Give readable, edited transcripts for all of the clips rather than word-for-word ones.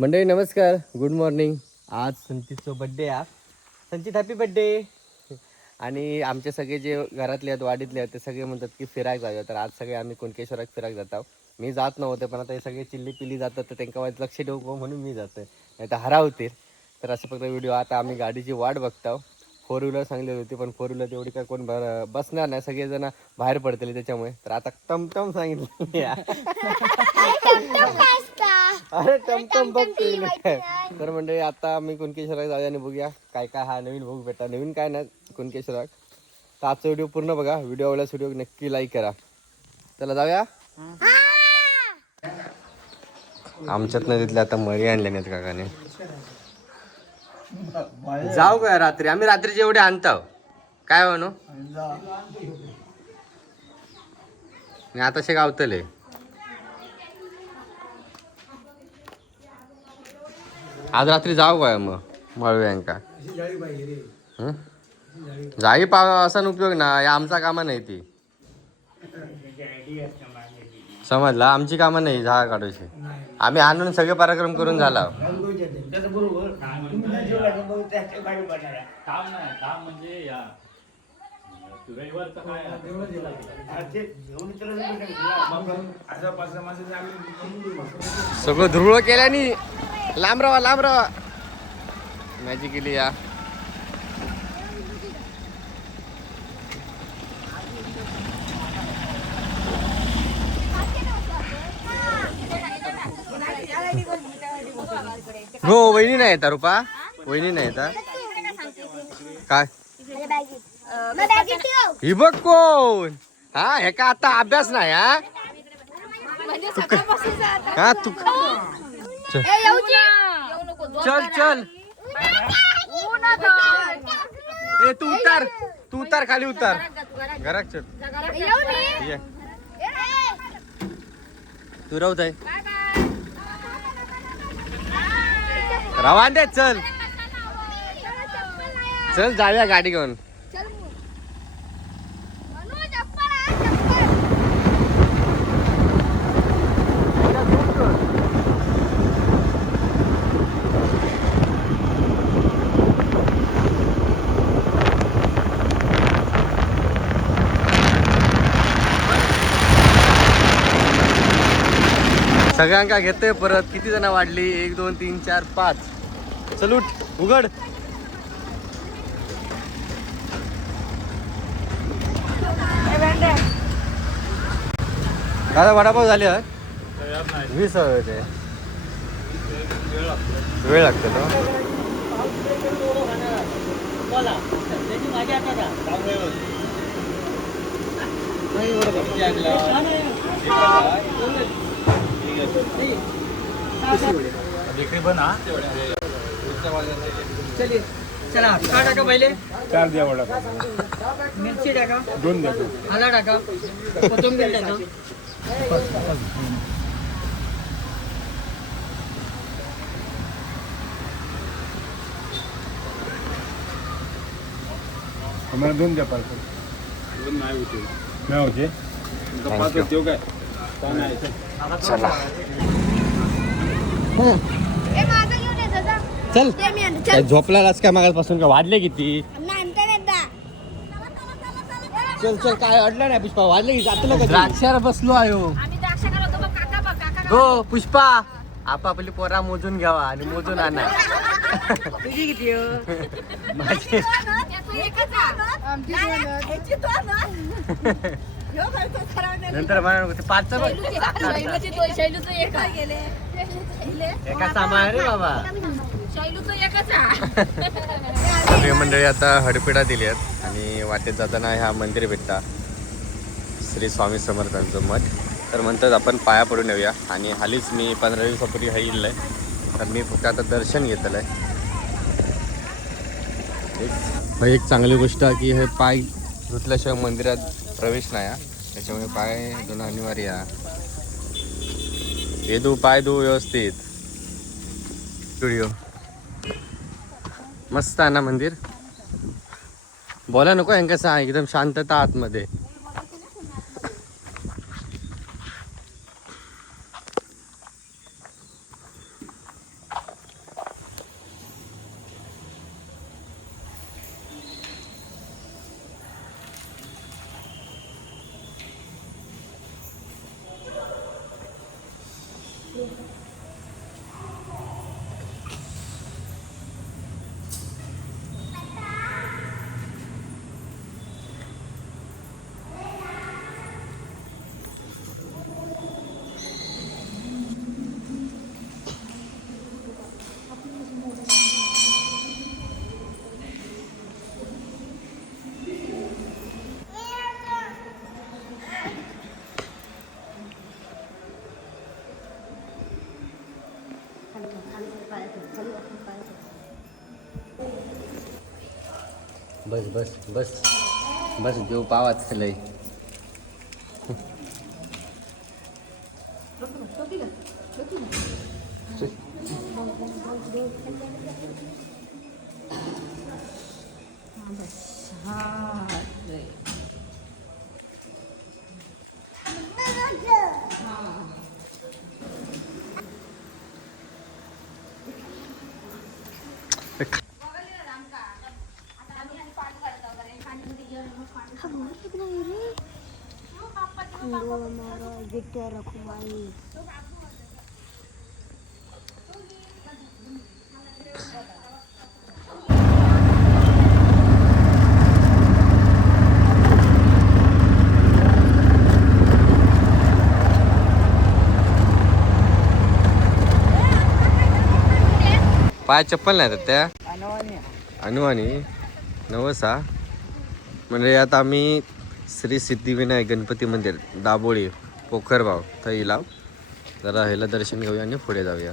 मंडळी नमस्कार, good morning. आज संचितचा बड्डे आहे. संचित हॅपी बड्डे. आणि आमचे सगळे जे घरातले आहेत वाडीतले आहेत ते सगळे म्हणतात की फिरायला जाऊया. तर आज सगळे आम्ही कुणकेश्वरात फिरायला जात आहोत. मी जात नव्हते पण आता हे सगळे चिल्ली पिल्ली जातात तर त्यांना वाईट लक्ष देऊ म्हणून मी जातोय, नाही तर हरावतील. तर असं फक्त व्हिडिओ आता आम्ही गाडीची वाट बघतो. 4 व्हीलर सांगली होती पण 4 व्हीलर तेवढी काय कोण बसणार नाही, सगळेजण बाहेर पडतील त्याच्यामुळे. तर आता टमटम सांगितलं. अरे टमटम बघ. तर म्हणजे आता आम्ही कुणकेश्वरात जाऊया आणि बघूया काय काय हा नवीन बघू भेटा. नवीन काय नाही कुणकेश्वरात. तर आजचा व्हिडिओ पूर्ण बघा. व्हिडिओ आवडल्यास व्हिडिओ नक्की लाईक करा. चला जाऊया. आमच्यातनं तिथले आता मळी आणल्या नाहीत काकाने. जाऊ काय रात्री? आम्ही रात्रीचे एवढे आणतो काय म्हणू. मी आताशे गावतले आज रात्री जाऊ काय मग मळव्यांका. जाई असा उपयोग ना, या आमचा कामा नाही ती. समजला, आमची कामं नाही झाड काढायची. आम्ही आणून सगळे पराक्रम करून झाला. सगळं धुरळ केल्यानी लांब राहा मॅजिक केली या. हो वहिनी नाही येता रुपा, वहिनी नाही येता काय. ही बघ कोण. हा हे का आता अभ्यास नाही. हा तू चल चल ए तू उतार खाली उतार घरात चल. तू राहत आहे रवान दे. चल चल जाऊया गाडी घेऊन. सगळ्यांका घेतोय परत. किती जण वाढली? 1 2 3 4 5. चल उठ उघड. दादा वडापाव झाले 20 होते. वेळ लागतो तो. चला टाका पहिले. 4 द्या वडा. मिरची टाका 2 द्या. आला टाका, कोथिंबीर टाका. आम्हाला 2 द्या पार्सल. 2 नाही होते. नाही होते. 5 देऊ काय? चला चल. काय झोपलास काय मागासपासून? का वाढले किती? चल चल काय अडलं नाही पुष्पा. वाढले की जात ना. द्राक्षावर बसलो आयो. हो पुष्पा आपापली पोरा मोजून घ्यावा आणि मोजून आणा. तुझी किती माझी नंतर पाच एका सामान रे बाबा. सगळे मंडळी आता हडपिडा दिली आहेत आणि वाटेत जाताना ह्या मंदिर भेटता श्री स्वामी समर्थांचं मठ. तर म्हणतात आपण पाया पडून येऊया. आणि हालीच मी 15 दिवसापूर्वी हा येईल तर मी फक्त आता दर्शन घेतलं आहे. एक चांगली गोष्ट आहे की हे पाय धुतल्याशिवाय मंदिरात प्रवेश नाही आहे. त्याच्यामुळे पाय धुणं अनिवार्य आहे. हे धू पाय धू व्यवस्थित. व्हिडिओ मस्त आहे ना मंदिर. बोला नको यांना सांग, एकदम शांतता आतमध्ये. बस बस बस बस घेऊ पावाच लय. पाय चप्पल नाही आहेत त्या अनु आणि नवसा म्हणजे आता आम्ही श्री सिद्धिविनायक गणपती मंदिर दाबोळी पोखरबाव थईला जरा ह्याला दर्शन घेऊया आणि पुढे जाऊया.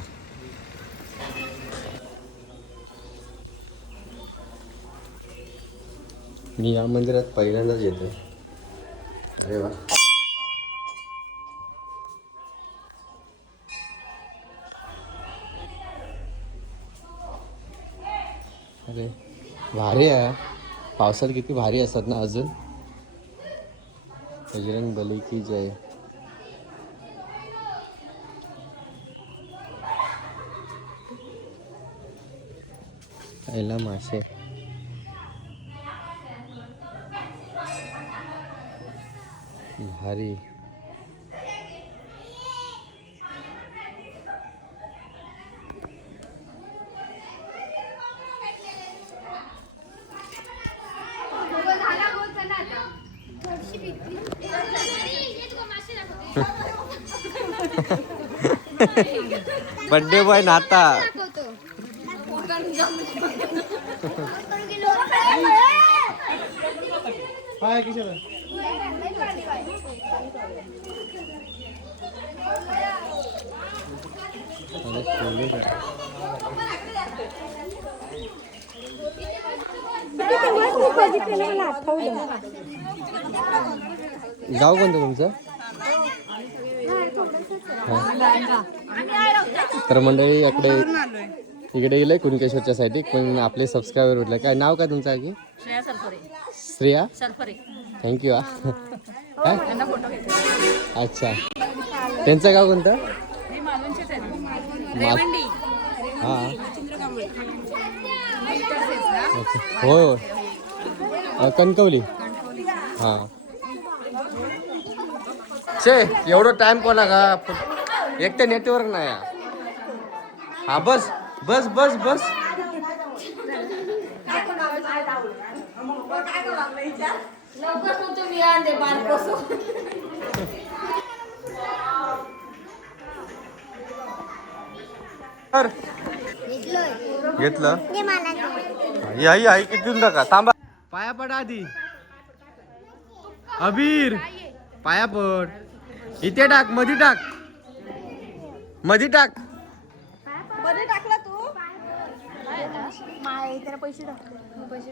मी या मंदिरात पहिल्यांदाच येतोय. अरे वा. अरे भारी आहे. पावसात किती भारी असतात ना अजून. बजरंग बली की जय. खायला मासे. भारी. बर्थडे बॉय नाता. गाव कोणतं तुमचं? तर मंडळी इकडे गेलंय कुणकेश्वरच्या साईड पण आपले सबस्क्रायबर भेटले. काय नाव काय तुमचं आहे? श्रेया. थँक्यू. काय अच्छा त्यांचं गाव कोणतं? हां हो कणकवली. हां छे एवढं टाइम कोणा का एक तर नेटवर्क नाही. हा बस बस बस बस. घेतलं आई आई किती देऊन टाका. थांबा पाया पड आधी. अबीर पाया पड. इथे टाक मधी टाक मधी टाक. टाकला तू त्याला पैसे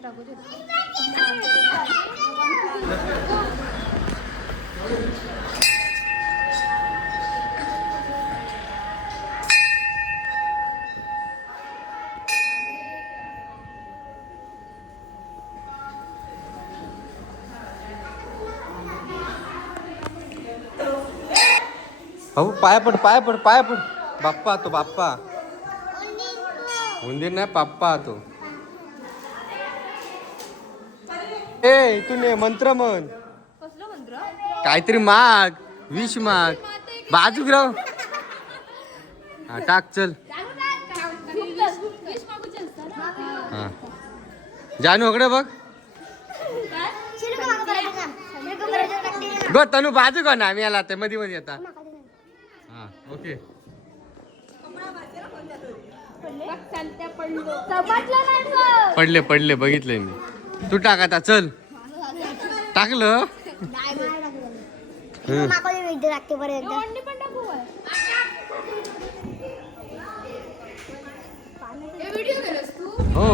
टाकू दे. भाऊ पाया पड पाया पड पाया पड. बाप्पा तो बाप्पा उंदीर नाही बाप्पा तो. ए तूने मंत्र म्हण काहीतरी माग. विष माग बाजूक राव. हा टाक चल. हा जानू अकडे बघ. गो तनु बाजू का ना आम्ही आला ते मध्ये मध्ये आता. हा ओके. पडले पडले बघितले मी. तू टाक आता चल. टाकलं. हो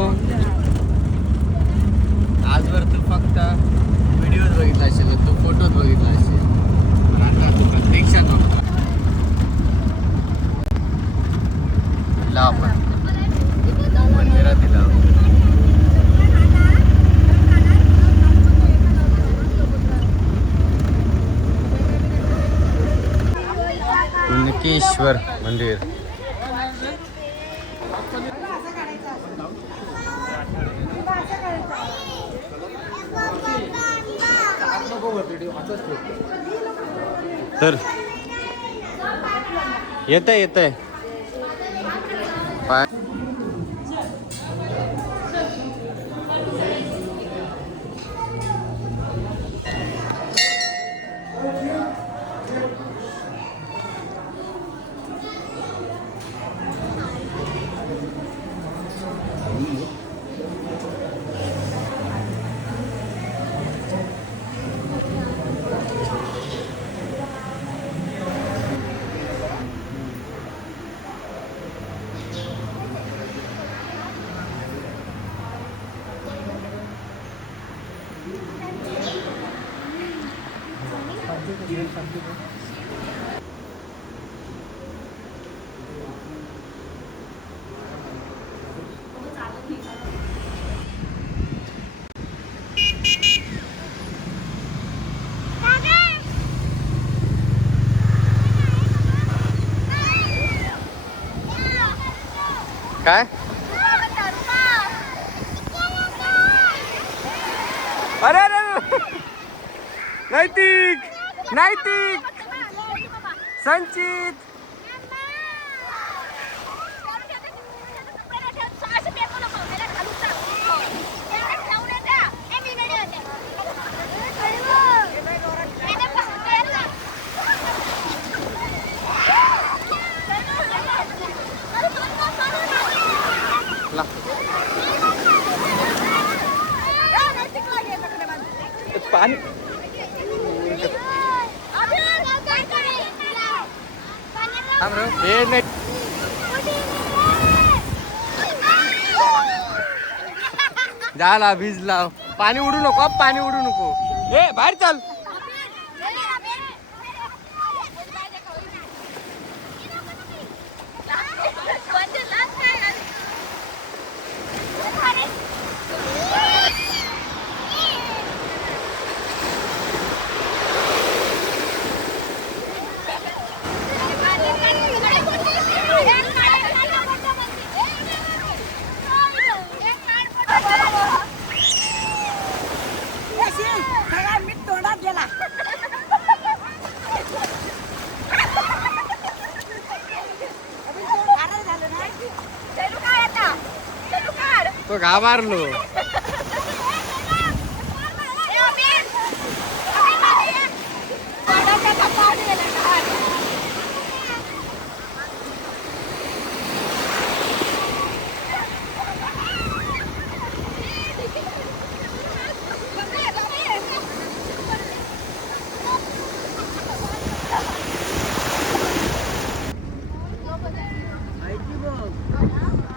आजवर तू फक्त व्हिडिओज बघितला असेल तू फोटोज बघितला असेल पण आता तू प्रत्यक्षात बघतो तिला आपण मंदिरात दिला कुणकेश्वर मंदिर. तर येतंय पाय काय अरे अरे नैतिक संचित पाणी हे नाही झाला भिजला पाणी उडू नको ए बाहेर चल तो घाबरलो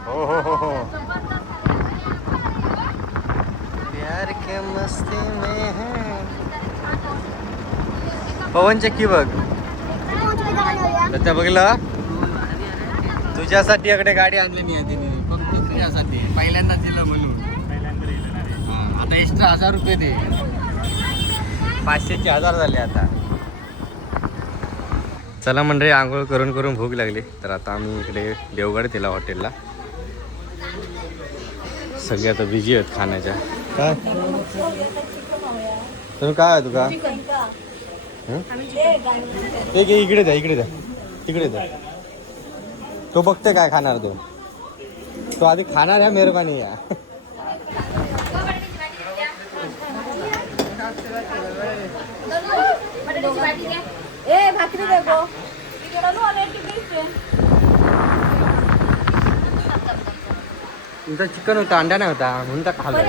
हो प्यार के मस्ती में है पवन चक्की बघ त्या बघलं तुझ्यासाठी इकडे गाडी आणलेली आहे तिने फक्त तुझ्यासाठी पहिल्यांदा दिलं म्हणून आता एक्स्ट्रा 1000 रुपये दे 500 चे 1000 झाले आता. चला मंडळी आंघोळ करून भूक लागली तर आता आम्ही इकडे देवगड तिला हॉटेलला सगळे आता बिझी आहेत खाण्याच्या. काय तुम्ही काय आहे तुका इकडे द्या तिकडे द्या तो बघते काय खाणार तो आधी खाणार ह्या मेहरबानी या भाकरी देखो तुमचा चिकन होता अंडा नाही होता म्हणून तर खाल्लं.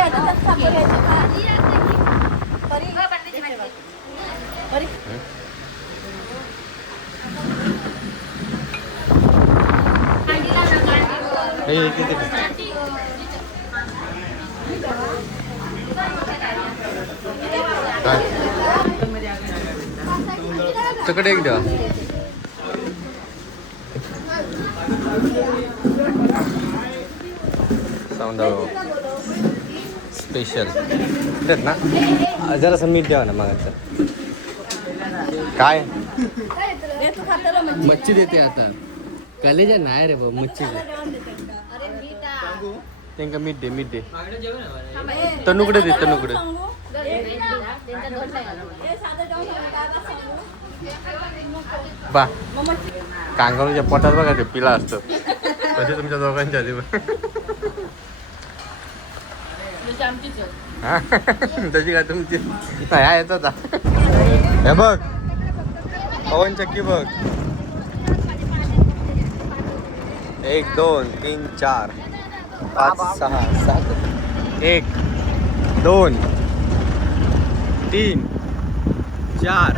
तुमच्याकडे एक द्या. स्पेशल देत ना. जरासं मीठ द्यावं ना मग. काय मच्छी देते आता. कलेजा नाही रे बाबा मच्छी त्यांना मीठ दे मीठ दे. तनुकडे दे तनुकडे. बा कांगारूच्या पोटात बघा ते पिला असतं तसे तुमच्या दोघांच्या आधी तशी का तुमची नाही येत होता. हे बघ पवन चक्की बघ. 1 2 3 4 5 6 7 1 2 3 4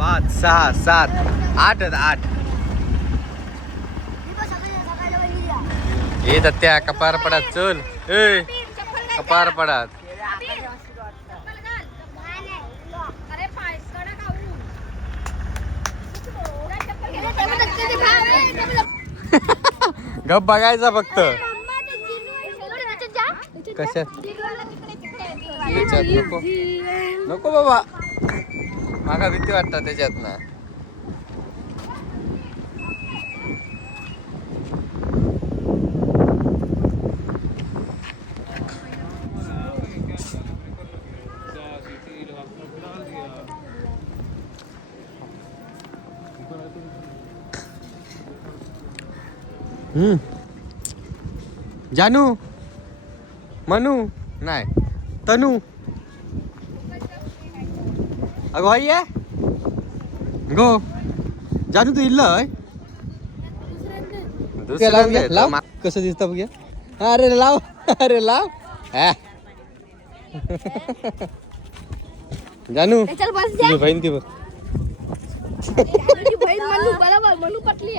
5 6 7 8 8. ये त्या कपार पडात चल. ए कपार पडात. गप बघायचा फक्त. कशात त्याच्यात नको नको बाबा मागा भीती वाटतात त्याच्यात ना. जानू मनू नाही तनू अगो आई आहे गो जानू तू इल्ल लाव कसं दिसतं बघ. अरे लाव अरे लाव. जानू तुझी बहीण ती बघ. मनू पटली.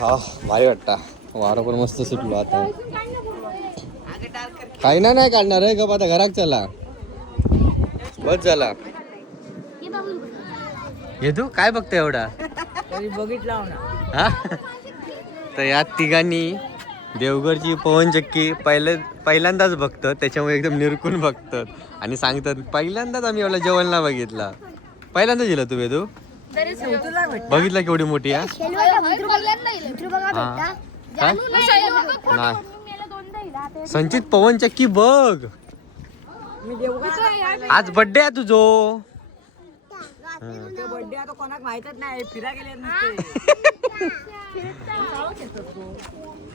हा भारी वाटता. वारं पण मस्त सुटलो आता. काही नाही काढणार आहे गप आता घरात चला बस झाला. ये तू काय बघतो एवढा. बघितला हा तर या तिघांनी देवगडची पवन चक्की पहिल्यांदाच बघतात त्याच्यामुळे एकदम निरखून बघतात आणि सांगतात पहिल्यांदाच आम्ही एवढा जेवणला बघितला. पहिल्यांदाच गेला तू वेदू बघितला केवढी मोठी आहे. नाही संचित पवन चक्की बघ. आज बर्थडे आहे तुझो. बर्थडे आता कोणाक माहितच नाही फिरा गेले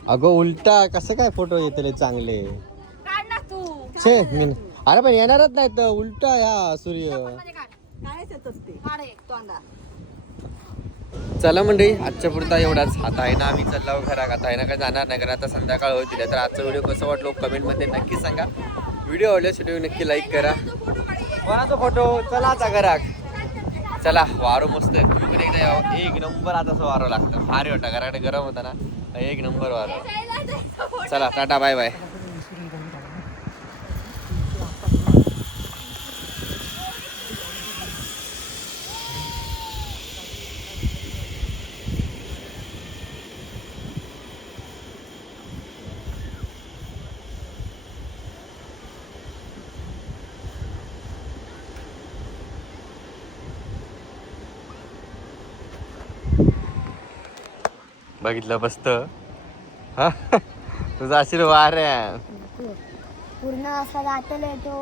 अगं उलटा कसं काय फोटो येतले चांगले. छे मी अरे पण येणारच नाही तर उलटा ह्या सूर्य. चला मंडळी आजच्या पुरता एवढाच. आता आहे ना आम्ही चाललो घरात. आता आहे ना काय जाणार नाही कारण आता संध्याकाळ होतील. तर आजचा व्हिडिओ कसं वाटलो कमेंटमध्ये नक्की सांगा. व्हिडिओ आवडल्यास व्हिडिओ नक्की लाईक करा. कोणाचा फोटो चला आता घरात. चला वारो मस्त आहे. तुम्ही पण एकदा यावं. एक नंबर आता असं वारं लागतं भारी वाटतं. घराकडे गरम होता ना एक नंबर वारं. चला टाटा बाय बाय. बघितलं बसत हा तुझा आशीर्वाद आहे पूर्ण असा जातले तो